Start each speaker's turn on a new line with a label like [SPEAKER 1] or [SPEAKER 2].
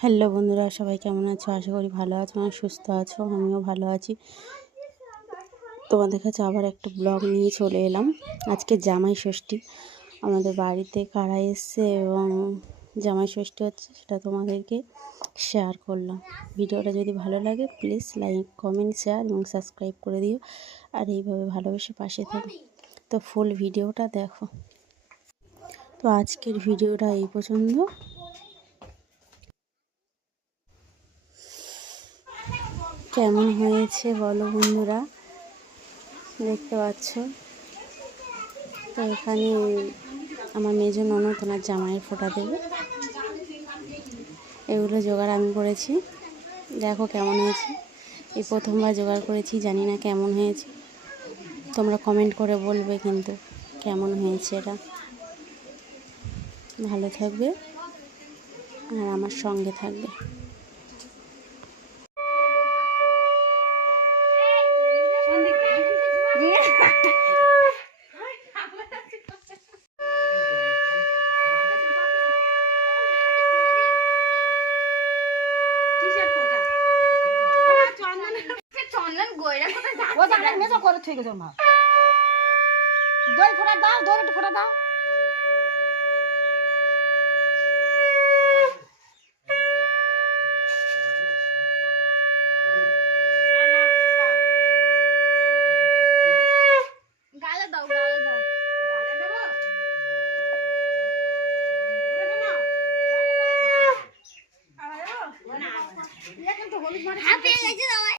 [SPEAKER 1] Hello বন্ধুরা, সবাই কেমন আছো? আশা করি ভালো আছো আর সুস্থ আছো, আমিও ভালো আছি। তোমাদের কাছে আবার একটা ব্লগ নিয়ে চলে এলাম। আজকে জামাই ষষ্ঠী। আমাদের বাড়িতে কারা এসছে এবং জামাই ষষ্ঠী হচ্ছে সেটা তোমাদেরকে শেয়ার করলাম। ভিডিওটা যদি ভালো লাগে প্লিজ লাইক কমেন্ট শেয়ার এবং সাবস্ক্রাইব করে দিও। আর এইভাবে ভালোবেসে পাশে থাকো। তো ফুল ভিডিওটা দেখো। তো আজকের ভিডিওটা এই পর্যন্ত। কেমন হয়েছে বলো বন্ধুরা? দেখতে পাচ্ছ? তো এখানে আমার মেজো ননদ ওনার জামাইয়ের ফোঁটা দেবে। এগুলো জোগাড় আমি করেছি। দেখো কেমন হয়েছে। এই প্রথমবার জোগাড় করেছি, জানি না কেমন হয়েছে। তোমরা কমেন্ট করে বলবে কিন্তু কেমন হয়েছে এটা। ভালো থাকবে আর আমার সঙ্গে থাকবে।
[SPEAKER 2] ও জানে মেজো করে থেকে আছে মা। দই ফোটা দাও দই ফোটা দাও। হলুদ